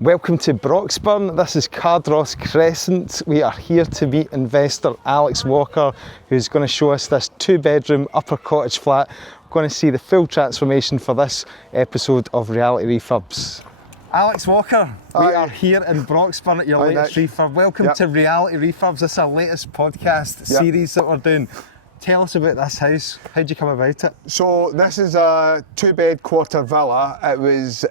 Welcome to Broxburn. This is Cardross Crescent. We are here to meet investor Alex Walker, who's going to show us this 2-bedroom upper cottage flat. We're going to see the full transformation for this episode of Reality Refurbs. Alex Walker, we are here in Broxburn at your latest refurb. Welcome to Reality Refurbs. This is our latest podcast series that we're doing. Tell us about this house. How'd you come about it? So this is a 2-bed quarter villa. It was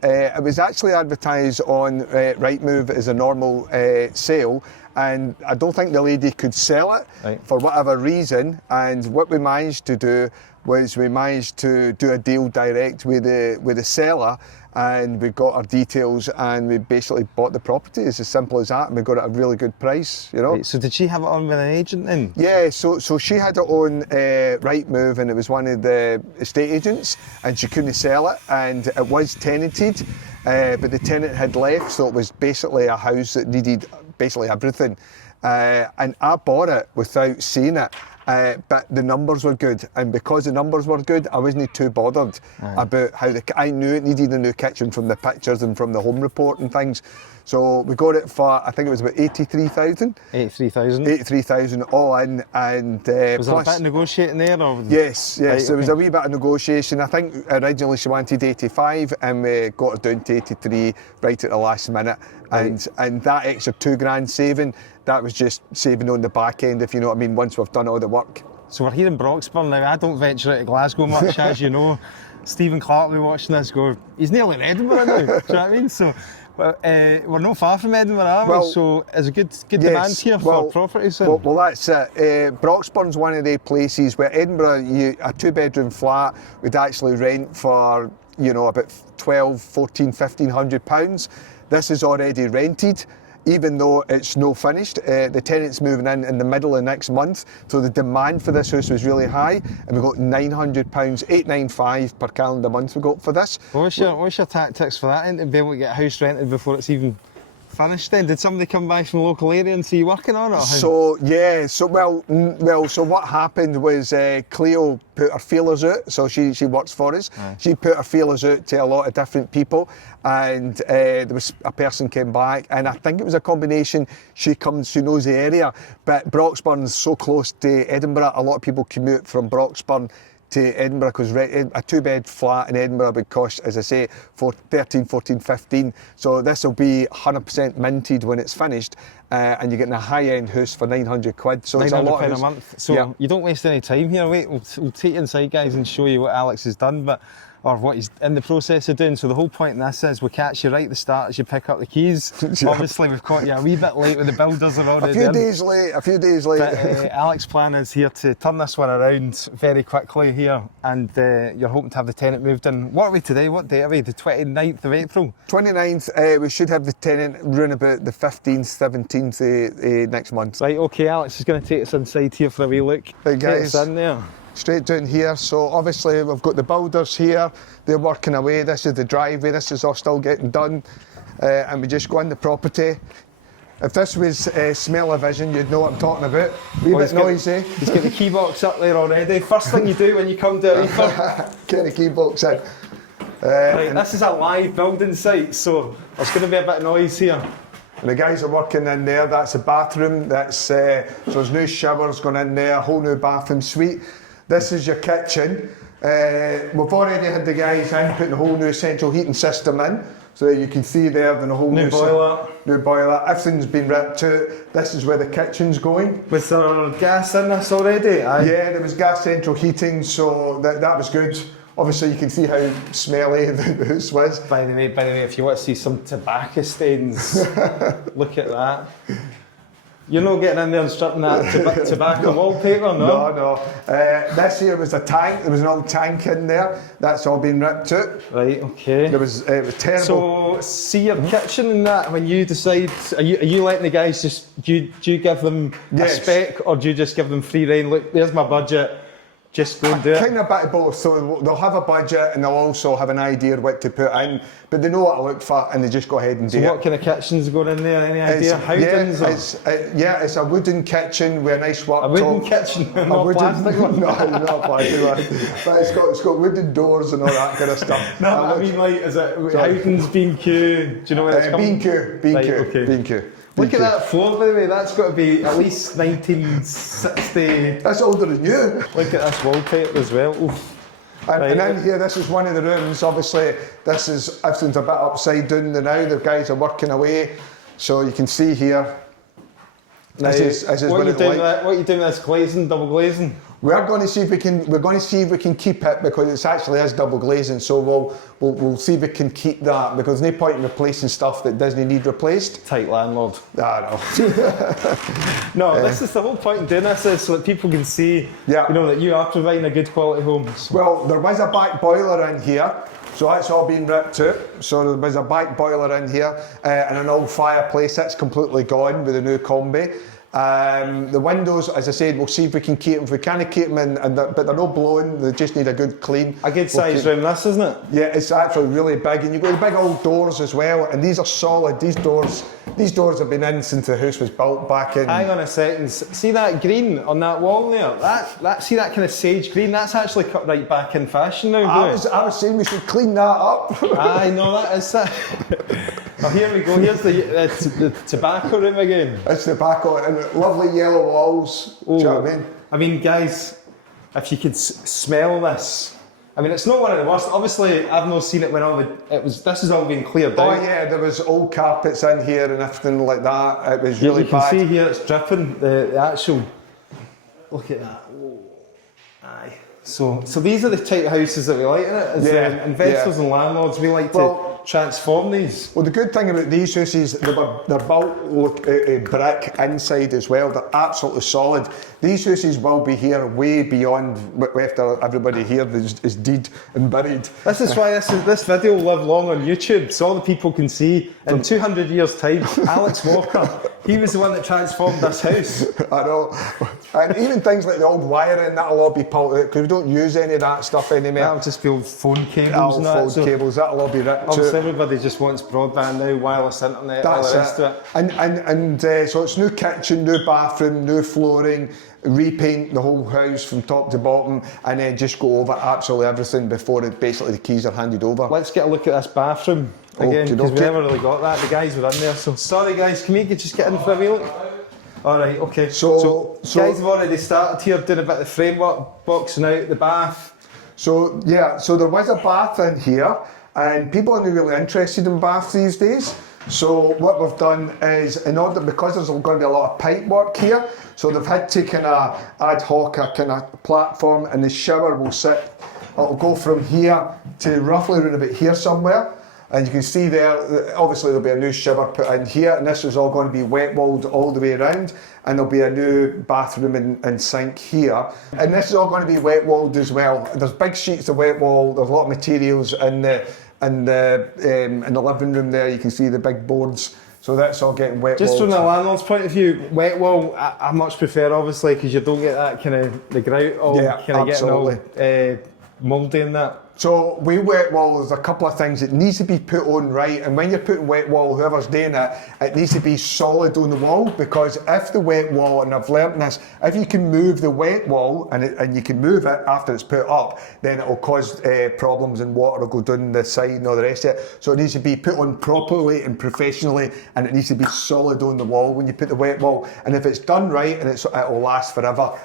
actually advertised on Rightmove as a normal sale, and I don't think the lady could sell it for whatever reason. And what we managed to do was we managed to do a deal direct with the seller, and we got our details and we basically bought the property. It's as simple as that, and we got it at a really good price, you know. Right, so did she have it on with an agent then? Yeah, so she had it on Rightmove, and it was one of the estate agents, and she couldn't sell it, and it was tenanted, but the tenant had left, so it was basically a house that needed basically everything. And I bought it without seeing it. But the numbers were good, and because the numbers were good, I wasn't too bothered about how I knew it needed a new kitchen from the pictures and from the home report and things. So we got it for, I think it was about 83,000. 83,000? 83,000 all in, and was there a bit of negotiating there? Or yes, there was a wee bit of negotiation. I think originally she wanted 85, and we got it down to 83 right at the last minute. And that extra £2,000 saving, that was just saving on the back end, if you know what I mean, once we've done all the work. So we're here in Broxburn now. I don't venture out of Glasgow much, as you know. Stephen Clark will be watching this go, he's nearly in Edinburgh now, do you know what I mean? So we're not far from Edinburgh, are we? So is a good demand here for properties? Well, that's it. Broxburn's one of the places where Edinburgh, a 2-bedroom flat would actually rent for, you know, about £1,200, £1,400, £1,500. This is already rented, even though it's no finished. The tenant's moving in the middle of next month, so the demand for this house was really high, and we got £900, £895 per calendar month we got for this. What's your tactics for that, and to be able to get a house rented before it's even finished then? Did somebody come by from the local area and see you working on it? So what happened was Cleo put her feelers out, so she works for us. She put her feelers out to a lot of different people, and there was a person came back, and I think it was a combination. She knows the area, but Broxburn's so close to Edinburgh, a lot of people commute from Broxburn to Edinburgh, because a 2-bed flat in Edinburgh would cost, as I say, for 13, 14, 15. So this will be 100% minted when it's finished, and you're getting a high-end house for £900. So it's a lot a month. So you don't waste any time here. Wait, we'll take you inside, guys, and show you what Alex has done, or what he's in the process of doing. So the whole point in this is we catch you right at the start as you pick up the keys. Obviously we've caught you a wee bit late with the builders and already. A few days late. But Alex's plan is here to turn this one around very quickly here, and you're hoping to have the tenant moved in. What are we today? What date are we? The 29th of April? 29th, we should have the tenant round about the 15th, 17th next month. Right, okay, Alex is going to take us inside here for a wee look. Hey guys. Get us in there. Straight down here, so obviously we've got the builders here, they're working away, this is the driveway, this is all still getting done, and we just go in the property. If this was smell-o-vision, you'd know what I'm talking about. Wee bit noisy. He's got the key box up there already. First thing you do when you come to a refurb. Get the key box in. Right, this is a live building site, so there's going to be a bit of noise here. And the guys are working in there, that's the bathroom, so there's new showers going in there, a whole new bathroom suite. This is your kitchen. We've already had the guys in putting a whole new central heating system in, so that you can see there, then a whole new boiler. New boiler. Everything's been ripped out. This is where the kitchen's going. Was there gas in this already? Yeah, there was gas central heating, so that was good. Obviously, you can see how smelly the house was. By the way, if you want to see some tobacco stains, look at that. You're not getting in there and stripping that tobacco wallpaper, no? No. This here was a tank. There was an old tank in there. That's all been ripped out. Right, okay. It was terrible. So, see your kitchen and that, when you decide, are you letting the guys just, do you give them a spec, or do you just give them free rein? Look, there's my budget. just go and do it? Kind of a bit of both. So they'll have a budget and they'll also have an idea of what to put in, but they know what to look for and they just go ahead and do it. What kind of kitchen's going in there? Any idea? Howdens? It's a wooden kitchen with a nice worktop. A wooden kitchen, not a plastic one? No, not a plastic one. But it's got wooden doors and all that kind of stuff. No, I mean, like, is it Howdens, B&Q? Do you know where it's coming? B&Q. B&Q. Look at that floor, by the way, that's got to be at least 1960. That's older than you. Look at this wallpaper as well. Oof. And in here, this is one of the rooms. Obviously, everything's a bit upside down now. The guys are working away. So you can see here, this is what what are you it doing like. what are you doing with this glazing, double glazing? We're going to see if we can keep it because it's actually is double glazing. So we'll see if we can keep that because there's no point in replacing stuff that doesn't need replaced. Tight landlord. No. No, this is the whole point in doing this is so that people can see, that you are providing a good quality home. Well, there was a back boiler in here. So that's all been ripped out. So there was a back boiler in here and an old fireplace. That's completely gone with the new combi. The windows, as I said, we'll see if we can keep them. If we can't keep them in, but they're not blowing, they just need a good clean. A good size room, this, isn't it? Yeah, it's actually really big. And you've got the big old doors as well, and these are solid. These doors have been in since the house was built back in. Hang on a second. See that green on that wall there? See that kind of sage green? That's actually cut right back in fashion now. I was saying we should clean that up. I know that is that. Oh, here we go. Here's the tobacco room again. It's the tobacco and lovely yellow walls. Do you know what I mean? I mean, guys, if you could smell this. I mean, it's not one of the worst. Obviously, I've not seen it when this has all been cleared out. Oh yeah, there was old carpets in here and everything like that. It was really bad. You can see here it's dripping. The actual. Look at that. Oh, aye. So these are the type of houses that we like in it. As investors and landlords, we like to transform these. Well, the good thing about these houses, they're built brick inside as well. They're absolutely solid. These houses will be here way beyond after everybody here is dead and buried. This is why this video will live long on YouTube, so all the people can see in 200 years' time, Alex Walker, he was the one that transformed this house. I know. And even things like the old wiring, that'll all be pulled out because we don't use any of that stuff anymore. That'll just be old phone cables and that. Cables, that'll all be ripped out. Obviously everybody just wants broadband now, wireless internet, all the rest of it. So it's new kitchen, new bathroom, new flooring, repaint the whole house from top to bottom and then just go over absolutely everything before basically the keys are handed over. Let's get a look at this bathroom again because we never really got that. The guys were in there, so sorry guys, can we just get in for a wee look? Alright, okay. So guys have already started here doing a bit of the framework, boxing out the bath. So there was a bath in here and people are really interested in baths these days. So what we've done is, because there's going to be a lot of pipe work here, so they've had to kind of ad hoc a kind of platform and the shower will it'll go from here to roughly around about here somewhere. And you can see there, obviously there'll be a new shower put in here and this is all going to be wet walled all the way around and there'll be a new bathroom and sink here. And this is all going to be wet walled as well. There's big sheets of wet wall, there's a lot of materials in the living room there. You can see the big boards. So that's all getting wet walled. Just from the landlord's point of view, wet wall, I much prefer obviously because you don't get that kind of, the grout all kind of getting all mouldy and that. So we wet wall, there's a couple of things that needs to be put on right, and when you're putting wet wall, whoever's doing it, it needs to be solid on the wall, because if the wet wall, and I've learnt this, if you can move the wet wall and you can move it after it's put up, then it will cause problems and water will go down the side and all the rest of it. So it needs to be put on properly and professionally, and it needs to be solid on the wall when you put the wet wall. And if it's done right, and it'll last forever.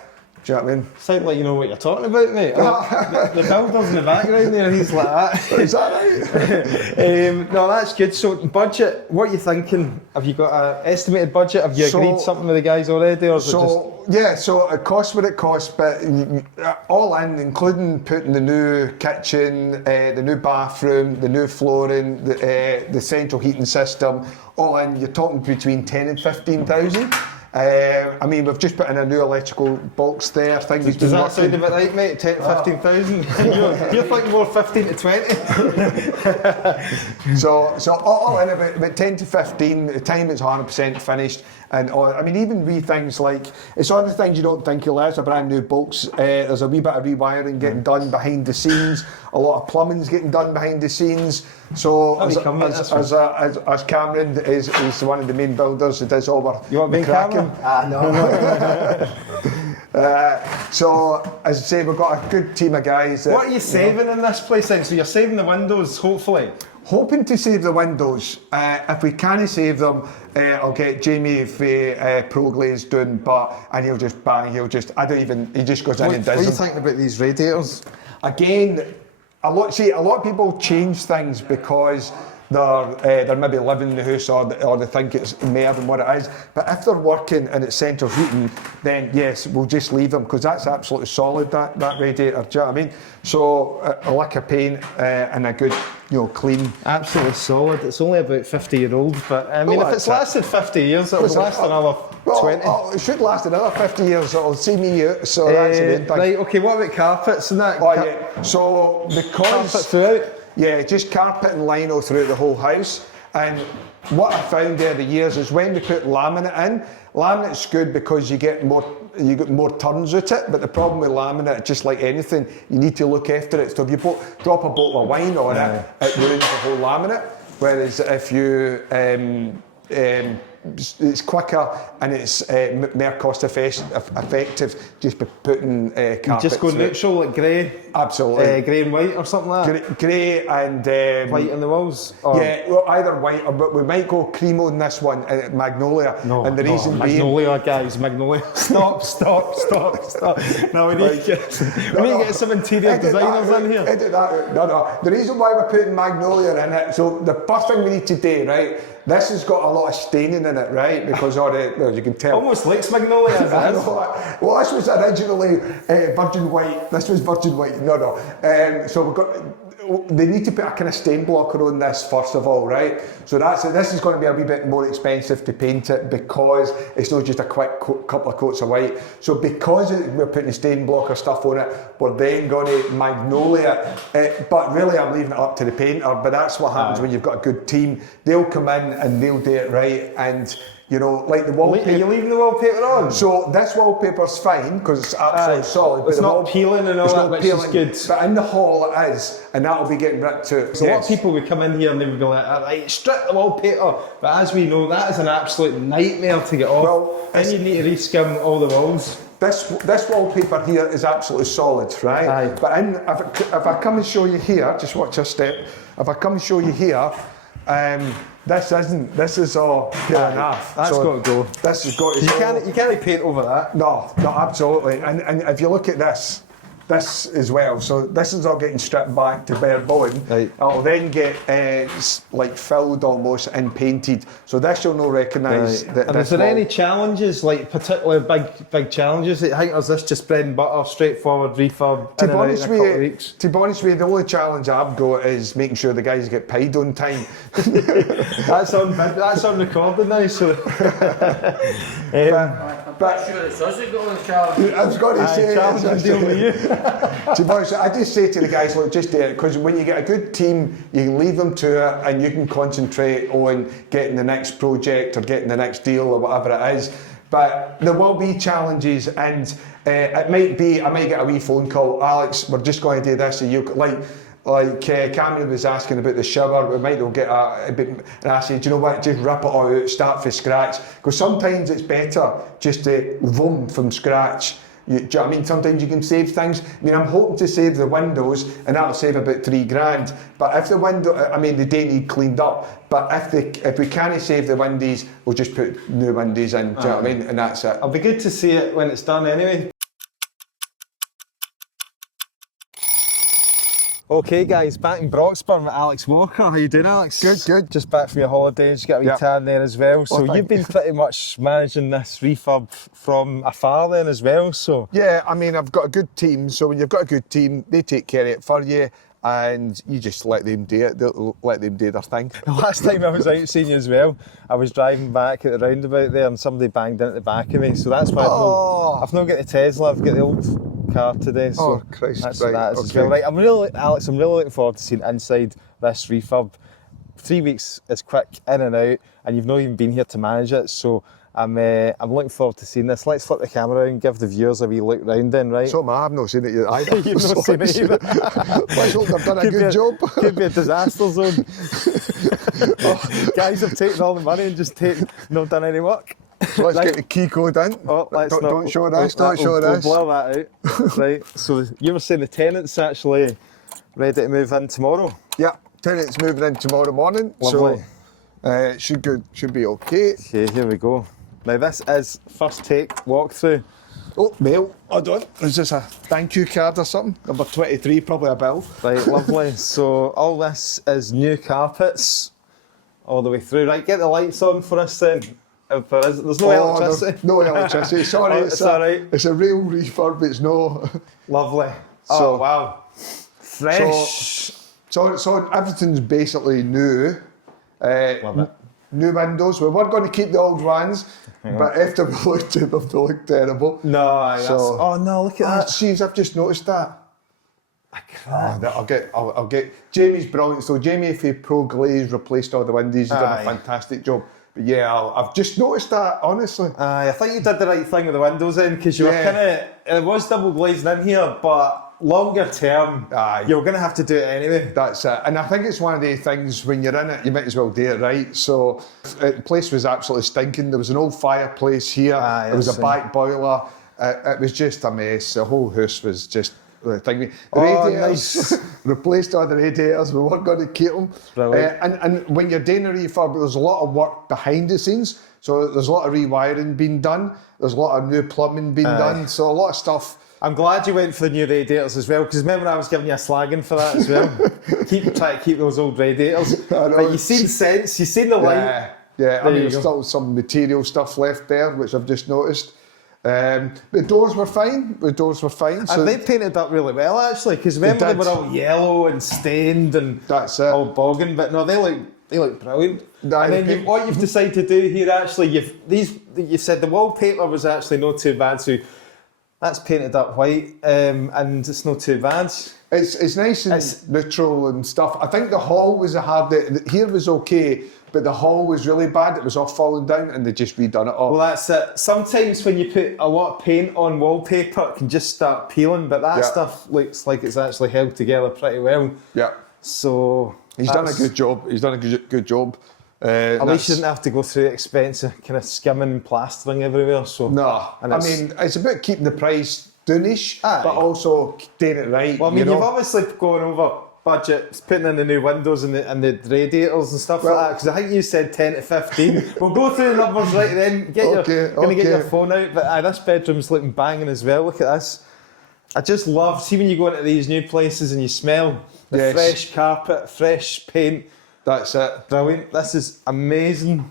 Do you know what I mean? Sound like you know what you're talking about, mate. The builder's in the background there, he's like that. Is that right? No, that's good. So, budget, what are you thinking? Have you got an estimated budget? Have you agreed something with the guys already? Or so it costs what it costs, but all in, including putting the new kitchen, the new bathroom, the new flooring, the central heating system, all in, you're talking between 10 and 15,000. I mean, we've just put in a new electrical box there. Things Does that sound about right, mate? 10 to 15,000? You're thinking more 15 to 20? So all in about 10 to 15, the time it's 100% finished. And I mean, even wee things like, it's one of the things you don't think you'll have, a brand new box. There's a wee bit of rewiring getting done behind the scenes. A lot of plumbing's getting done behind the scenes. So as Cameron is one of the main builders that does all our... You want to be Cameron? No. So, as I say, we've got a good team of guys. What are you saving in this place then? So you're saving the windows, hopefully? Hoping to save the windows. If we can't save them, I'll get Jamie for Pro Glaze doing, and he'll just bang, he just goes in and does them. What are you thinking about these radiators? Again, a lot of people change things because they're maybe living in the house or they think it's more than what it is. But if they're working and it's central heating, then yes, we'll just leave them because that's absolutely solid, that radiator. Do you know what I mean? So a lick of paint and a good, clean. Absolutely solid. It's only about 50-year-old, but I mean, if it's lasted 50 years, it'll last another 20. It should last another 50 years. It'll see me out. So that's the main thing. Right. Okay. What about carpets and that? Yeah. So because carpet throughout. Yeah, just carpet and lino throughout the whole house. And what I found over the years is when we put laminate in, laminate's good because you get more turns out it, but the problem with laminate, just like anything, you need to look after it. So if you drop a bottle of wine on it, it ruins the whole laminate. Whereas if you it's quicker and it's more cost effective just by putting carpet. You just go neutral, like grey? Absolutely. Grey and white or something like that? Grey and... white on the walls? Yeah, well, either white, but we might go cream on this one, magnolia. No, and the reason being... Magnolia, guys, magnolia. Stop. No, we need to get some interior designers in here. Edit that out. No. The reason why we're putting magnolia in it, so the first thing we need to do, right, this has got a lot of staining in it, right? Because you can tell. Almost likes magnolia as it is. Well, this was originally virgin white. This was virgin white. No. So we've got. They need to put a kind of stain blocker on this first of all, right? So this is going to be a wee bit more expensive to paint it because it's not just a quick couple of coats of white. So because we're putting stain blocker stuff on it, we're then going to magnolia it. But really, I'm leaving it up to the painter. But that's what happens when you've got a good team. They'll come in and they'll do it right. And like the wallpaper. Are you leaving the wallpaper on? So this wallpaper's fine because it's absolutely solid. It's not peeling and all that, which is good. But in the hall it is, and that'll be getting ripped too. So a lot of people would come in here and they would be like, right, strip the wallpaper. But as we know, that is an absolute nightmare to get off. Well, then you need to reskim all the walls. This wallpaper here is absolutely solid, right? Aye. But if I come and show you here, just watch your step. If I come and show you here, this is all peeling off. That's got to go. This has got to go. You can't paint over that. No, absolutely. And if you look at this as well, so this is all getting stripped back to bare bone. Right. It'll then get like filled almost and painted. So this you'll not recognise. Right. And is there any challenges, like particularly big challenges? I think is this just bread and butter, straightforward refurb in and out in a couple of weeks? To be honest with you, the only challenge I've got is making sure the guys get paid on time. That's on recording now. So. But sure it's us who's got on the challenge. I was going to say challenge deal with you. To be honest, I just say to the guys, look, just do it, because when you get a good team, you can leave them to it and you can concentrate on getting the next project or getting the next deal or whatever it is. But there will be challenges, and it might be, I might get a wee phone call, Alex, we're just going to do this, and you like Cameron was asking about the shower, we might get a bit, and I said, do you know what, just rip it all out, start from scratch, because sometimes it's better just to run from scratch. Do you know what I mean? Sometimes you can save things. I mean, I'm hoping to save the windows, and that'll save about $3,000. But if the window, I mean, they do need cleaned up. But if we can't save the windows, we'll just put new windows in. Do you know what I mean? And that's it. It'll be good to see it when it's done anyway. Okay guys, back in Broxburn with Alex Walker. How you doing, Alex? Good. Just back from your holidays, you got a wee tan there as well. So you've been pretty much managing this refurb from afar then as well, so. Yeah, I mean, I've got a good team, so when you've got a good team, they take care of it for you. and you just let them do it. Let them do their thing. The last time I was out seeing you as well, I was driving back at the roundabout there and somebody banged into the back of me. So that's why I've not got the Tesla, I've got the old car today. So Oh, Christ, that's right, what that is as okay. well. Right, Alex, I'm really looking forward to seeing inside this refurb. 3 weeks is quick, in and out, and you've not even been here to manage it. So I'm looking forward to seeing this. Let's flip the camera and give the viewers a wee look round then, right? So I've not seen it either. You've not seen it either. Let's hope they've done a good job. Could be a disaster zone. Guys have taken all the money and not done any work. So let's get the key code in. Oh, Don't show this, don't show this. We'll blur that out. Right, so you were saying the tenant's actually ready to move in tomorrow? Yeah, tenant's moving in tomorrow morning. Lovely. So should be okay. Okay, here we go. Now this is first take walkthrough. Oh, mail. Hold on. Is this a thank you card or something? Number 23, probably a bill. Right, lovely. So all this is new carpets all the way through. Right, get the lights on for us then. If there's no electricity. There's no electricity. Sorry, Oh, it's all right. It's a real refurb. It's no. Lovely. So- Oh wow. Fresh. So everything's basically new. Love it. New windows. We were going to keep the old ones, but after we looked at them, they look terrible. No, that's, So- oh no, look at that. Jeez, I've just noticed that. I can't. I'll get. Jamie's brilliant. So Jamie, if he Pro Glaze replaced all the windows, he's done Aye. a fantastic job. But yeah, I've just noticed that, honestly. I think you did the right thing with the windows in because you were Yeah. kind of, it was double glazing in here, but longer term, Aye. you were going to have to do it anyway. That's it. And I think it's one of the things, when you're in it, you might as well do it right. So the place was absolutely stinking. There was an old fireplace here. Aye, there was that's a back boiler. It was just a mess. The whole house was just the thing. The Oh, radiators, nice. replaced all the radiators. We weren't going to keep them. Brilliant. And when you're doing a refurb, there's a lot of work behind the scenes. So there's a lot of rewiring being done. There's a lot of new plumbing being done. So a lot of stuff. I'm glad you went for the new radiators as well because remember I was giving you a slagging for that as well. Try to keep those old radiators. I know. But you've seen sense, you've seen the light. Yeah. I There mean, you there's go. still some material stuff left there, which I've just noticed. The doors were fine. And they painted up really well actually because remember they did. were all yellow and stained and That's it. all bogging, but no, they look brilliant. Aye, And then they paint- what you've decided to do here actually, you said the wallpaper was actually not too bad, so that's painted up white and it's not too bad. It's nice and neutral and stuff. I think the hall was here was okay, but the hall was really bad. It was all falling down, and they just redone it all. Well, that's it. Sometimes when you put a lot of paint on wallpaper, it can just start peeling, but that Yeah. stuff looks like it's actually held together pretty well. Yeah, So he's done a that's- good job. He's done a good job. At least you didn't have to go through the expense of kind of skimming and plastering everywhere. So No, and I mean it's about keeping the price doonish, Aye. but also doing it right. well, I mean, you you've know? obviously gone over budget, putting in the new windows and the radiators and stuff Well- like that. Because I think you said 10 to 15. We'll go through the numbers right then. Get your phone out. But this bedroom's looking banging as well. Look at this. I just love, see when you go into these new places and you smell the Yes. fresh carpet, fresh paint. That's it. Brilliant. This is amazing.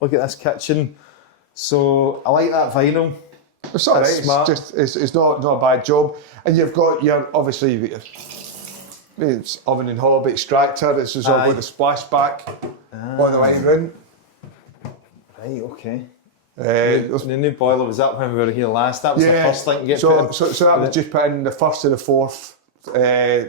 Look at this kitchen. So I like that vinyl. It's all right. That's smart. It's not a bad job, and you've got your obviously. It's oven and hob extractor. This is all Aye. got the splashback on the way round. Right, okay. There's- The new boiler was up when we were here last. That was the first thing to get put in. so that was just put in the 1st to the 4th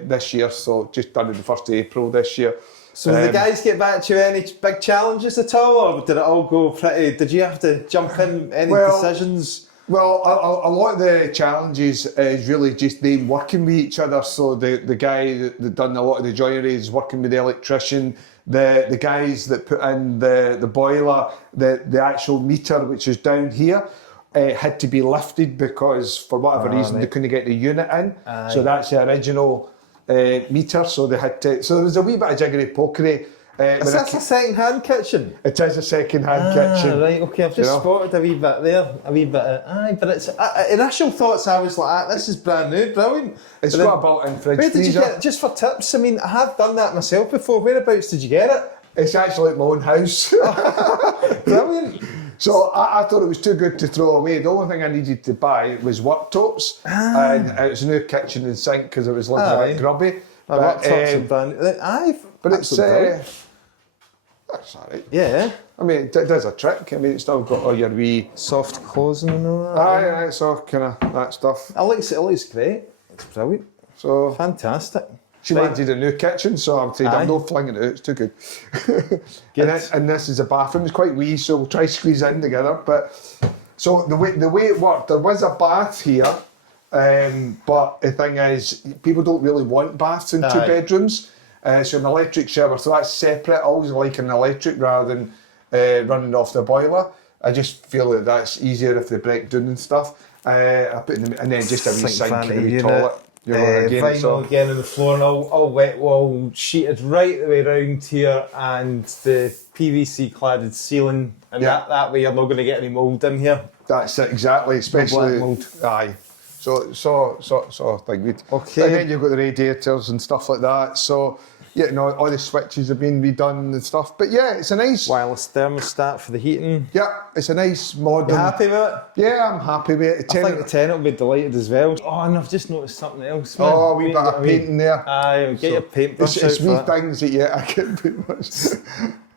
this year. So just done in the 1st of April this year. So did the guys get back to you any big challenges at all, or did it all go pretty? Did you have to jump in any decisions? Well, a lot of the challenges is really just them working with each other. So the guy that done a lot of the joinery is working with the electrician. The guys that put in the boiler, the actual meter which is down here, had to be lifted because for whatever reason they couldn't get the unit in. Aye. So that's the original meter. So they had to. So there was a wee bit of jiggery pokery. Is this a second-hand kitchen? It is a second-hand kitchen. Right, okay, I've just spotted a wee bit there, aye, but it's initial thoughts I was like, this is brand new, brilliant. It's But got a built-in fridge where did you freezer. get it? Just for tips? I mean, I have done that myself before. Whereabouts did you get it? It's actually at my own house. Brilliant. So I thought it was too good to throw away. The only thing I needed to buy was worktops, and it was a new kitchen and sink because it was looking a Aye. bit grubby. My laptop's a brand new. Aye, but it's that's all right. yeah. I mean, it does a trick. I mean, it's still got all your wee Soft closing and all that. aye, it's all kind of that stuff. It looks great. It's brilliant. So Fantastic. she wanted a new kitchen, so I'm saying I'm not flinging it out. It's too good. And this is a bathroom. It's quite wee, so we'll try squeeze it in together. But so the way it worked, there was a bath here, but the thing is, people don't really want baths in 2 bedrooms. So an electric shower, so that's separate. I always like an electric rather than running off the boiler. I just feel that that's easier if they break down and stuff. I put in and then just a wee sink and a wee toilet. Vinyl again on the floor and all wet wall sheeted right the way round here, and the PVC cladded ceiling, and that way you're not going to get any mould in here. That's it, exactly, especially black mould. Aye. So I think good. Okay. And then you've got the radiators and stuff like that. So yeah, no, all the switches have been redone and stuff. But yeah, it's a nice Wireless thermostat for the heating. Yeah, it's a nice modern. You happy with it? Yeah, I'm happy with it. I think the tenant will be delighted as well. Oh, and I've just noticed something else. Man. Oh, we got a painting there. Aye, get your paintbrush It's wee out for things that I can't put much.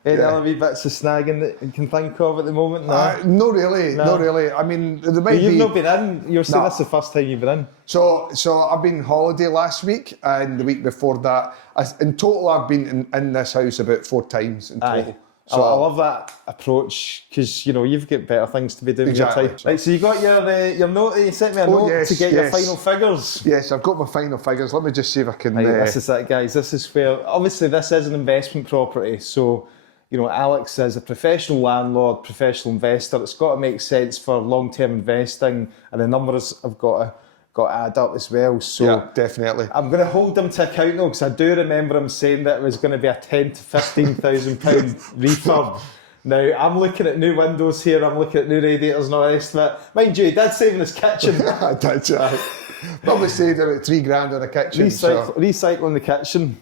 Any other wee bits of snagging that you can think of at the moment? No? No, really, not really. I mean, there might You've be. not been in. You're saying that's the first time you've been in. So I've been on holiday last week and the week before that. In total, I've been in this house about 4 times in total. Aye. So I love that approach because you've got better things to be doing Exactly. with your time. Right, so you got your note. You sent me a note yes, to get your yes. final figures. Yes, I've got my final figures. Let me just see if I can. Right, this is it, guys. This is where obviously this is an investment property, so. Alex is a professional landlord, professional investor. It's got to make sense for long-term investing, and the numbers have got to add up as well. So yeah, definitely. I'm going to hold him to account though, because I do remember him saying that it was going to be a £10,000 to £15,000 refurb. Now I'm looking at new windows here. I'm looking at new radiators and all the rest of it. Mind you, he did save in his kitchen. I did. Probably saved about £3,000 on a kitchen. Recycling the kitchen.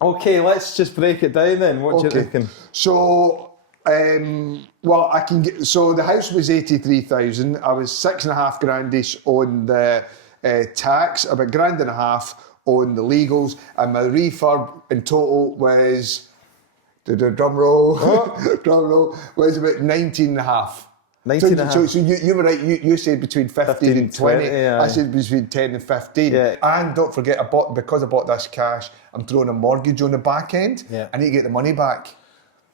Okay, let's just break it down then. What do you reckon? So, well, I can get. So the house was 83,000. I was £6,500-ish on the tax, about £1,500 on the legals, and my refurb in total was. Drum roll, was about 19,500. 19,500. So you were right. You said between 15 and 20. Yeah. I said between 10 and 15. Yeah. And don't forget, because I bought this cash, I'm throwing a mortgage on the back end. Yeah. I need to get the money back.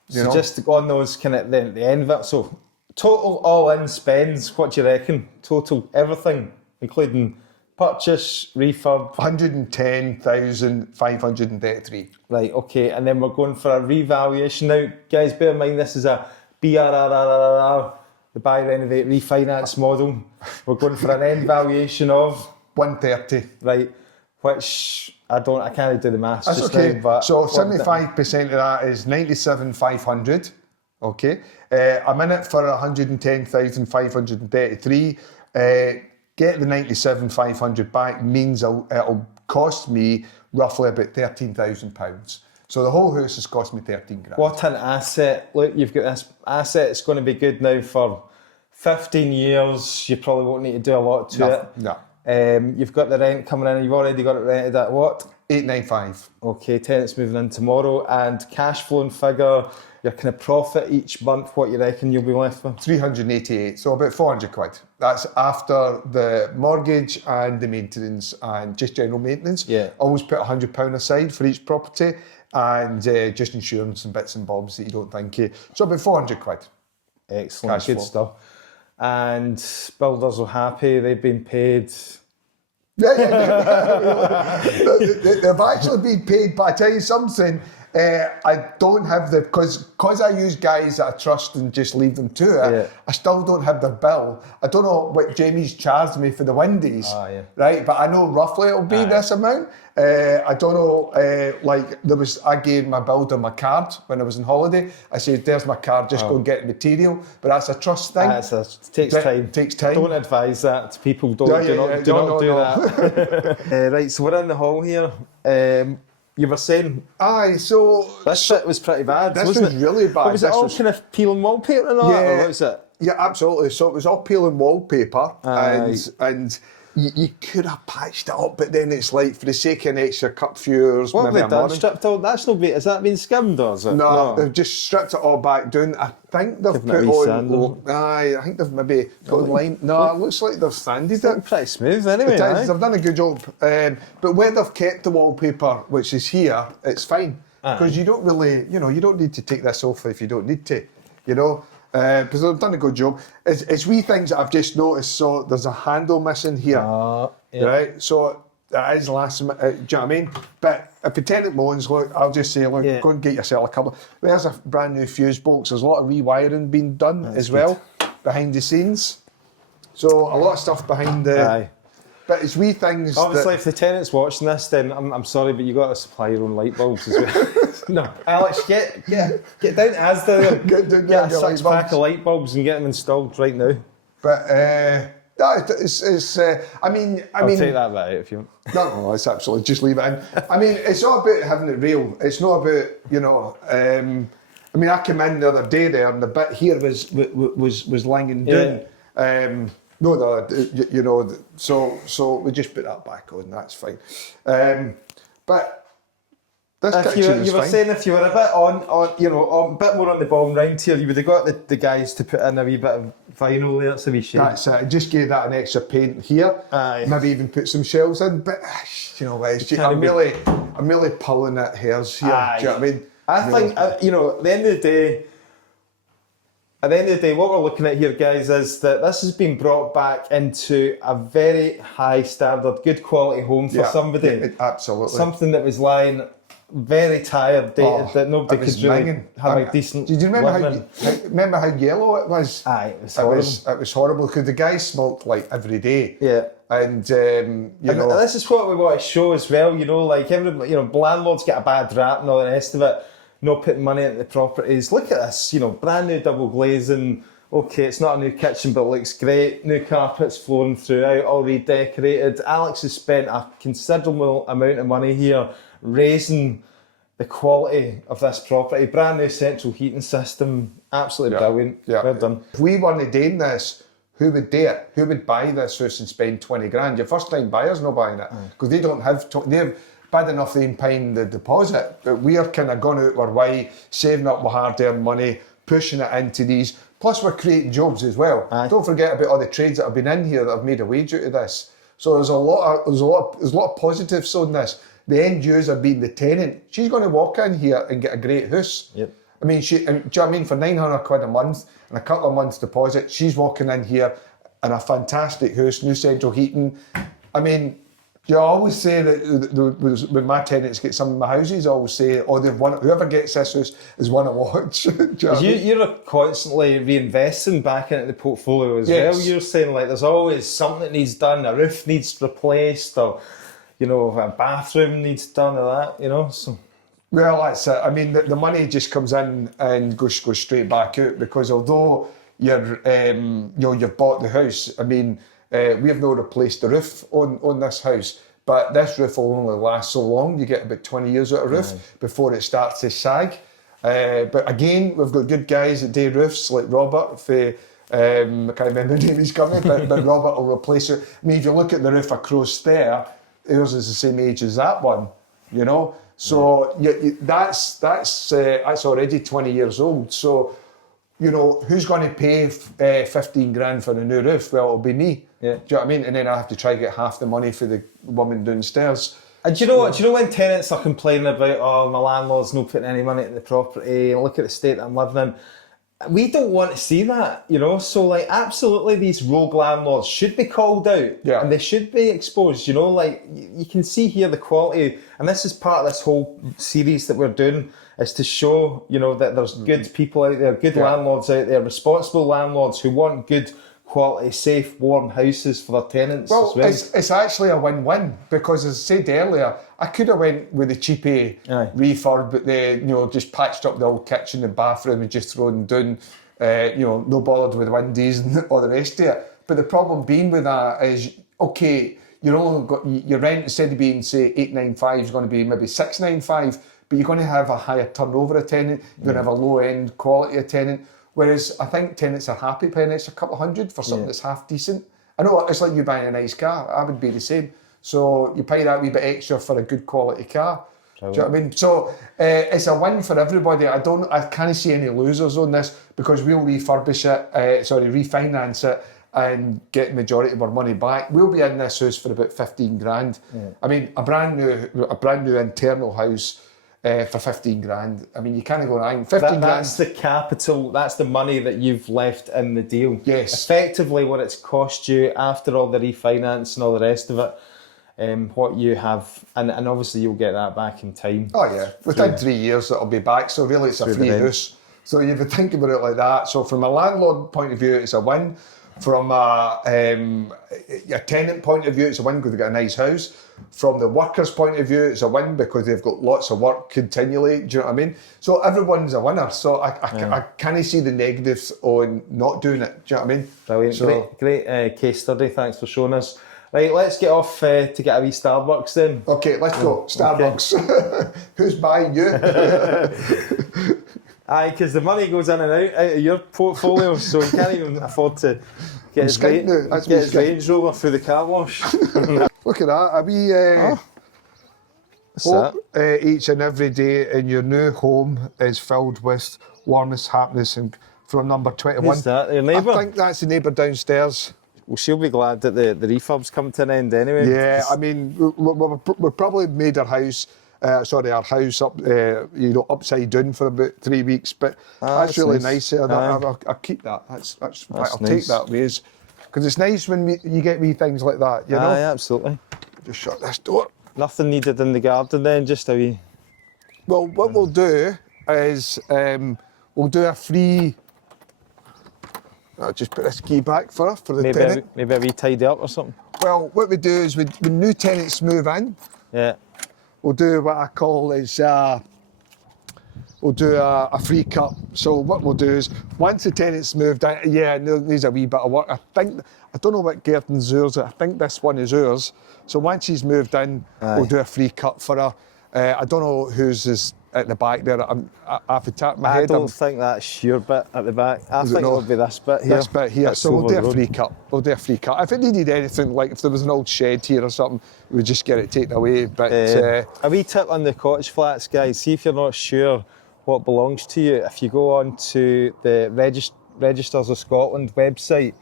So just on those kind of the end of it. So total all-in spends. What do you reckon? Total everything, including purchase, refurb. 110,533. Right. Okay. And then we're going for a revaluation now, guys. Bear in mind this is a BRRR. The buy, renovate, refinance model. We're going for an end valuation of 130. right, which I can't do the maths That's just okay. now. But so 75% of that is 97,500. Okay. I'm in it for 110,533. Get the 97,500 back means it'll cost me roughly about £13,000. So the whole house has cost me 13 grand. What an asset. Look, you've got this asset. It's going to be good now for 15 years. You probably won't need to do a lot to it. No. You've got the rent coming in. You've already got it rented at what? 895. Okay, tenants moving in tomorrow. And cash flowing figure, your kind of profit each month, what you reckon you'll be left with? 388, so about 400 quid. That's after the mortgage and the maintenance and just general maintenance. Yeah. Always put £100 aside for each property and just insurance and bits and bobs that you don't think of. So about 400 quid. Excellent, Cash good flow. stuff. And builders are happy, they've been paid. Yeah. They've actually been paid, but I tell you something, I don't have because I use guys that I trust and just leave them to it, Yeah. I still don't have their bill. I don't know what Jamie's charged me for the Wendy's, right? But I know roughly it'll be this amount. I don't know, I gave my builder my card when I was on holiday. I said, there's my card, just go and get the material. But that's a trust thing. It takes time. Takes time. Don't advise that to people. Do not do that. Right, so we're in the hall here. You were saying Aye, so this shit was pretty bad. This wasn't was it? really bad. Was it all kind of peeling wallpaper and all that, or what was it? Yeah, absolutely. So it was all peeling wallpaper, Aye. and you could have patched it up, but then it's like, for the sake of an extra couple few hours, What have maybe they a done? morning. Stripped all, that's no, has that been skimmed or is it? No, they've just stripped it all back down. I think they've Giving it put a wee sand on. or Aye, I think they've maybe put on lime. No, it looks like they've sanded It's looking it. pretty smooth anyway, It is, aye? they've done a good job. But where they've kept the wallpaper, which is here, it's fine. Because you don't really, you don't need to take this off if you don't need to, because they've done a good job. It's wee things that I've just noticed. So there's a handle missing here, right? So that is last minute, do you know what I mean? But if a tenant moans, look, I'll just say, look, go and get yourself a couple. There's a brand new fuse box. There's a lot of rewiring being done as well behind the scenes. So a lot of stuff behind the. Aye. But it's wee things. Obviously, if the tenant's watching this, then I'm sorry, but you got to supply your own light bulbs as well. No, Alex, get down to Asda, Get down get a to light 6-pack bulbs. of light bulbs and get them installed right now. But it's I mean, I'll take that bit out if you want. no, it's absolutely just leave it in. I mean, it's not about having it real. It's not about I mean, I came in the other day there, and the bit here was langing down. So we just put that back on. That's fine. But this If kitchen is you were fine. saying if you were a bit a bit more on the ball round here, you would have got the guys to put in a wee bit of vinyl there. It's a wee shame. That's it. I just gave that an extra paint here. Aye. Maybe even put some shells in. But you know what? It's just, I'm really pulling at hairs here. Aye. Do you know what I mean? I think at the end of the day, what we're looking at here, guys, is that this has been brought back into a very high standard, good quality home for somebody. Absolutely. Something that was lying very tired, dated, that nobody it was could really minging. have a decent Did you remember living in. remember how yellow it was? Aye, it was horrible. It was horrible because the guy smoked like every day. Yeah. And And this is what we want to show as well, like everybody, landlords get a bad rap and all the rest of it, not putting money into the properties. Look at this, brand new double glazing. Okay, it's not a new kitchen, but it looks great. New carpets flowing throughout, all redecorated. Alex has spent a considerable amount of money here raising the quality of this property. Brand new central heating system, absolutely brilliant. Yeah. Well done. If we weren't doing this, who would do it? Who would buy this house and spend 20 grand? Your first time buyer's not buying it because they don't have. They're bad enough they ain't paying the deposit, but we're kind of going out our way, saving up our hard-earned money, pushing it into these. Plus, we're creating jobs as well. Don't forget about all the trades that have been in here that have made a wage out of this. So there's a lot of positives on this. The end user being the tenant, she's going to walk in here and get a great house. Yep. I mean, do you know what I mean? For 900 quid a month and a couple of months deposit, she's walking in here in a fantastic house, new central heating. I mean, you always say that when my tenants get some of my houses, I always say, they've won it. Whoever gets this house is one to watch. Do you know what I mean? You're constantly reinvesting back into the portfolio as well. You're saying there's always something that needs done, a roof needs replaced, or a bathroom needs done, or that. So. Well, that's it. I mean, the money just comes in and goes straight back out because although you've bought the house, I mean, we have not replaced the roof on this house, but this roof will only last so long. You get about 20 years out of roof before it starts to sag. But again, we've got good guys that do roofs like Robert. I can't remember the name he's coming, but Robert will replace it. I mean, if you look at the roof across there, yours is the same age as that one, So that's already 20 years old. So, who's going to pay 15 grand for a new roof? Well, it'll be me. Yeah. Do you know what I mean? And then I have to try to get half the money for the woman downstairs. And do you know what? Do you know when tenants are complaining about, my landlord's not putting any money into the property, and look at the state that I'm living in? We don't want to see that, So, absolutely, these rogue landlords should be called out, and they should be exposed. You can see here the quality, and this is part of this whole series that we're doing, is to show, that there's good people out there, good landlords out there, responsible landlords who want good quality, safe, warm houses for their tenants as well. It's actually a win-win because, as I said earlier, I could have went with the cheapy refurb, but just patched up the old kitchen and bathroom and just thrown down, no bothered with windies and all the rest of it. But the problem being with that is, okay, you're only got your rent instead of being say $895 is going to be maybe $695, but you're going to have a higher turnover of tenant. You're going to have a low-end quality of tenant. Whereas I think tenants are happy paying an extra couple of hundred for something that's half decent. I know it's like you buying a nice car. I would be the same. So you pay that wee bit extra for a good quality car. Do you know what I mean? So it's a win for everybody. I can't see any losers on this because we'll refinance it and get the majority of our money back. We'll be in this house for about 15 grand. Yeah. I mean, a brand new internal house for 15 grand. I mean, you can't go wrong. 15 grand. That's the capital, that's the money that you've left in the deal. Yes. Effectively what it's cost you after all the refinance and all the rest of it. What you have, and obviously you'll get that back in time. Oh yeah, within 3 years it'll be back, so really it's a free house. So you would think about it like that. So from a landlord point of view, it's a win. From a tenant point of view, it's a win because they've got a nice house. From the workers' point of view, it's a win because they've got lots of work continually. Do you know what I mean? So everyone's a winner. So I can't see the negatives on not doing it. Do you know what I mean? Brilliant. So, great case study. Thanks for showing us. Right, let's get off to get a wee Starbucks then. Okay, let's go. Starbucks. Okay. Who's buying you? Aye, because the money goes in and out of your portfolio, so you can't even afford to get his Range Rover through the car wash. Look at that. A wee hope each and every day in your new home is filled with warmest happiness. And from number 21. Who's that? Your neighbour? I think that's the neighbour downstairs. Well, she'll be glad that the refurb's come to an end anyway. Yeah, I mean, we've probably made our house up, upside down for about 3 weeks, but that's really nice. I'll keep that. I'll nice. Take that ways, because it's nice when you get wee things like that, you know? Aye, absolutely. Just shut this door. Nothing needed in the garden then, just a wee... Well, what we'll do is we'll do a free... I'll just put this key back for the tenant. Maybe a wee tidy up or something? Well, what we do is when new tenants move in, we'll do what I call is we'll do a free cut. So what we'll do is once the tenant's moved in, there's a wee bit of work. I don't know what Gertrude's yours. I think this one is ours. So once she's moved in, we'll do a free cut for her. I don't know whose is at the back there. Off the top of my head. I don't think that's your bit at the back. I think it'll be this bit here. This bit here. So we'll do a free cut. If it needed anything, like if there was an old shed here or something, we'd just get it taken away. But a wee tip on the cottage flats, guys. See if you're not sure what belongs to you. If you go on to the Registers of Scotland website,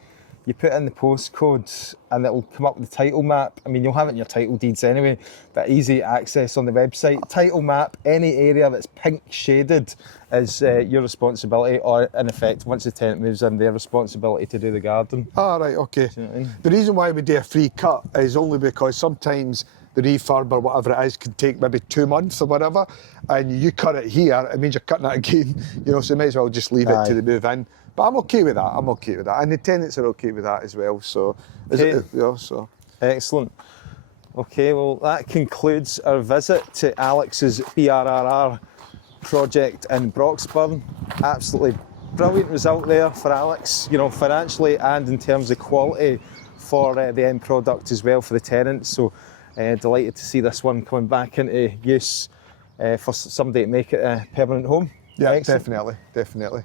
you put in the postcodes and it'll come up with the title map. I mean, you'll have it in your title deeds anyway, but easy access on the website. Title map, any area that's pink shaded is your responsibility, or in effect, once the tenant moves in, their responsibility to do the garden. Ah, right, okay. Do you know what I mean? The reason why we do a free cut is only because sometimes the refurb or whatever it is can take maybe 2 months or whatever, and you cut it here, it means you're cutting it again, so you may as well just leave it to the move in. But I'm okay with that. And the tenants are okay with that as well. So, Excellent. Okay, well, that concludes our visit to Alex's BRRR project in Broxburn. Absolutely brilliant result there for Alex, financially and in terms of quality for the end product as well for the tenants. So, delighted to see this one coming back into use for somebody to make it a permanent home. Yeah, excellent. definitely.